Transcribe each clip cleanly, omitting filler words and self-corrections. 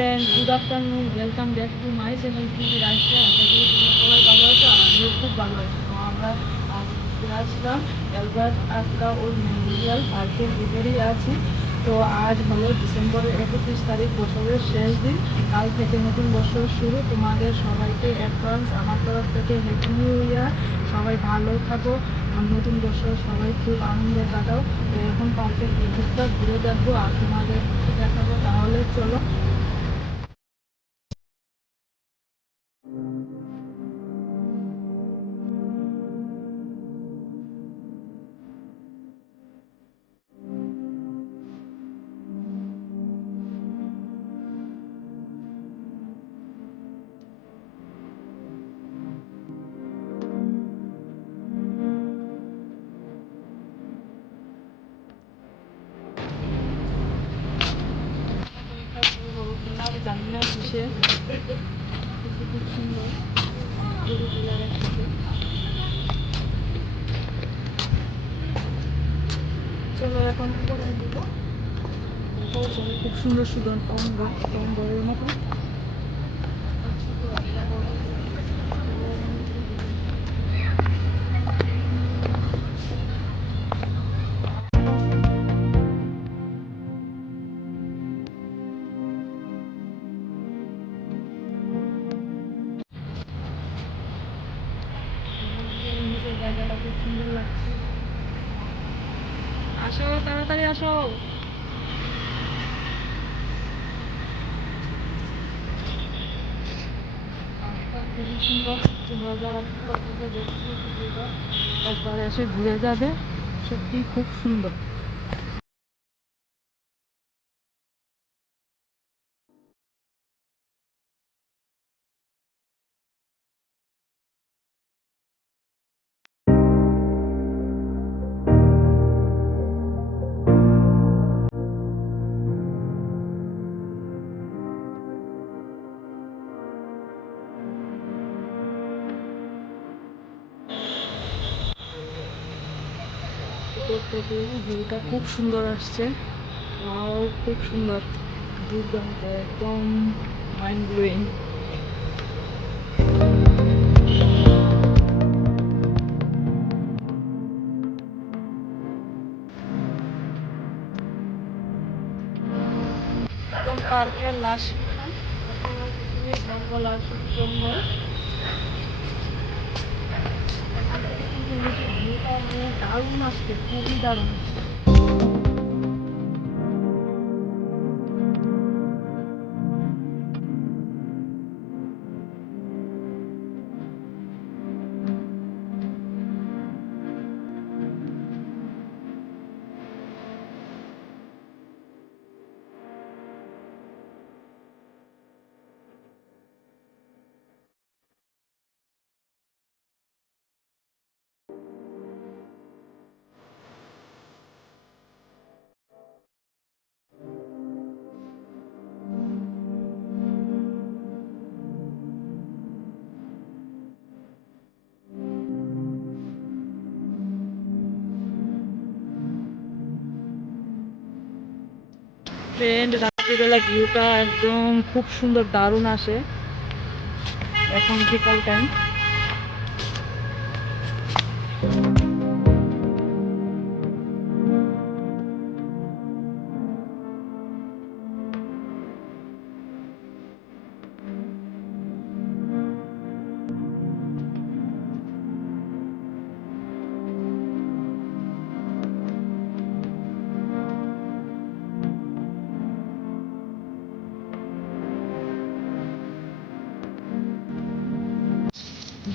Friend, good afternoon, welcome back to my channel TV Raisa. আশা করি তোমরা সবাই ভালো আছো, আমিও খুব ভালো আছি। তো আমরা আজ ঘুরতে আসলাম অ্যালবার্ট আটকা ওই মেমোরিয়াল পার্কের ভিতরেই আছি। তো আজ হলো ডিসেম্বরের 31 তারিখ, বছরের শেষ দিন। কাল থেকে নতুন বছর শুরু। তোমাদের সবাইকে অ্যাডভান্স আমার তরফ থেকে হ্যাপি নিউ ইয়ার। সবাই ভালো থাকো, নতুন বছর সবাই খুব আনন্দে কাটাও। তো এখন পার্কের ভিতরটা ঘুরে দেখবো আর তোমাদের দেখাবো, তাহলে চলো। আমি জানি না কিসে, খুব সুন্দর গরু গুলো রাখছে। চলো এখন করে দিব। খুব সুন্দর সুন্দর টঙ্গরের মতো। জায়গাটা খুব সুন্দর লাগছে। আসো, তাড়াতাড়ি আসো। খুবই সুন্দর। তোমরা যারা দেখছো ভিডিওটা একবার এসে ঘুরে যাবে, সত্যি খুব সুন্দর। ভিউটা খুব সুন্দর আসছে, আর খুব সুন্দর, দুর্দান্ত, একদম মাইন্ড ব্লোয়িং। একদম পার্কের লাস্ট জঙ্গল আর শুধু জঙ্গল। এখান থেকে কিন্তু নিচে ভিউটা দারুণ আসছে, খুবই দারুণ। ফ্রেন্ড, রাত্রিবেলা ভিউটা একদম খুব সুন্দর, দারুণ আসে। এখন বিকাল টাইম।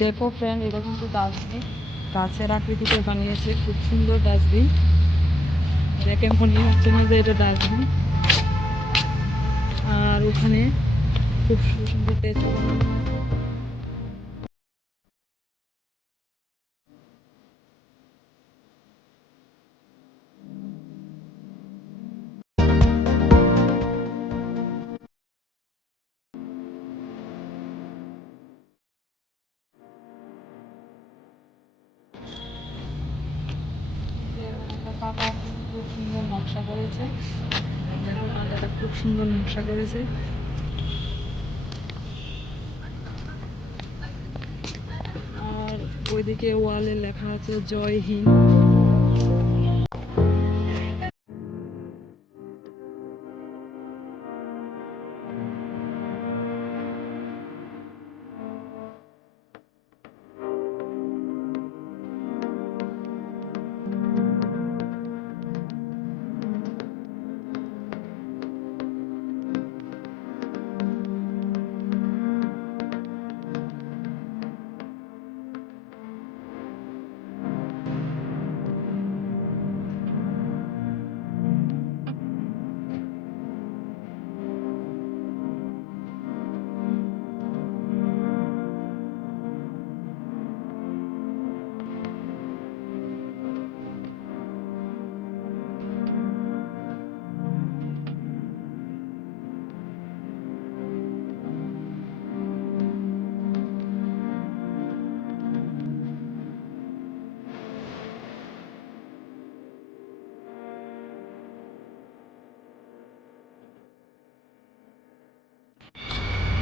দেখো ফ্রেন্ড, এটা কিন্তু ডাস্টবিন, গাছের আকৃতিতে বানিয়েছে, খুব সুন্দর ডাস্টবিন। দেখে মনে হচ্ছে না যে এটা ডাস্টবিন। আর ওখানে খুব সুন্দর স্ট্যাচু বানানো। পাতা খুব সুন্দর নকশা করেছে। দেখো পাতাটা খুব সুন্দর নকশা করেছে। ওইদিকে ওয়ালে লেখা আছে জয় হিন্দ।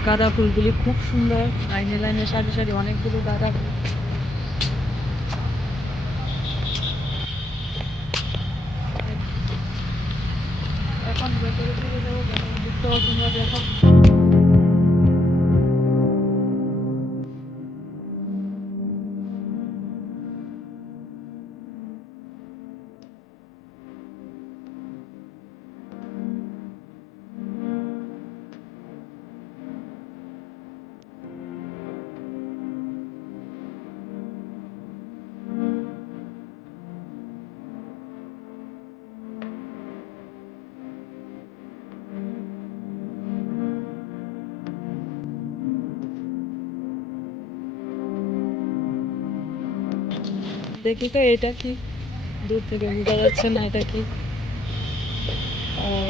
গাঁদা ফুলগুলি খুব সুন্দর, লাইনে লাইনে সারি সারি অনেকগুলো গাঁদা ফুল। এখন ভেতরে চলে যাবো, ভেতরের দিকটাও তোমরা দেখো। দেখি তো এটা কি, দূর থেকে বোঝা যাচ্ছে না এটা কি।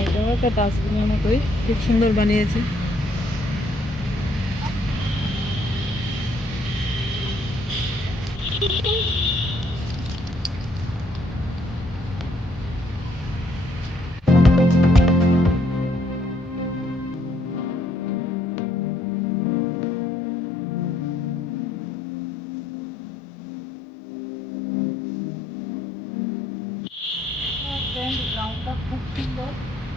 এটাও একটা ডাস্টবিনের মতোই, খুব সুন্দর বানিয়েছে। গ্রাউন্ডটা খুব সুন্দর,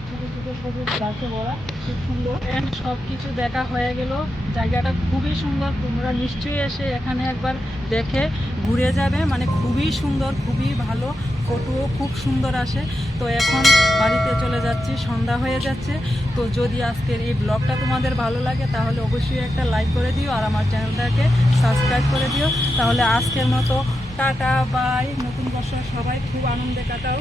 ছোট ছোট সবুজ গাছে ভরা, খুব সুন্দর। এন্ড সব কিছু দেখা হয়ে গেল। জায়গাটা খুবই সুন্দর, তোমরা নিশ্চয়ই এসে এখানে একবার দেখে ঘুরে যাবে। মানে খুবই সুন্দর, খুবই ভালো, ফটোও খুব সুন্দর আসে। তো এখন বাড়িতে চলে যাচ্ছি, সন্ধ্যা হয়ে যাচ্ছে। তো যদি আজকের এই ব্লগটা তোমাদের ভালো লাগে তাহলে অবশ্যই একটা লাইক করে দিও, আর আমার চ্যানেলটাকে সাবস্ক্রাইব করে দিও। তাহলে আজকের মতো টাটা বাই। নতুন বছর সবাই খুব আনন্দে কাটাও।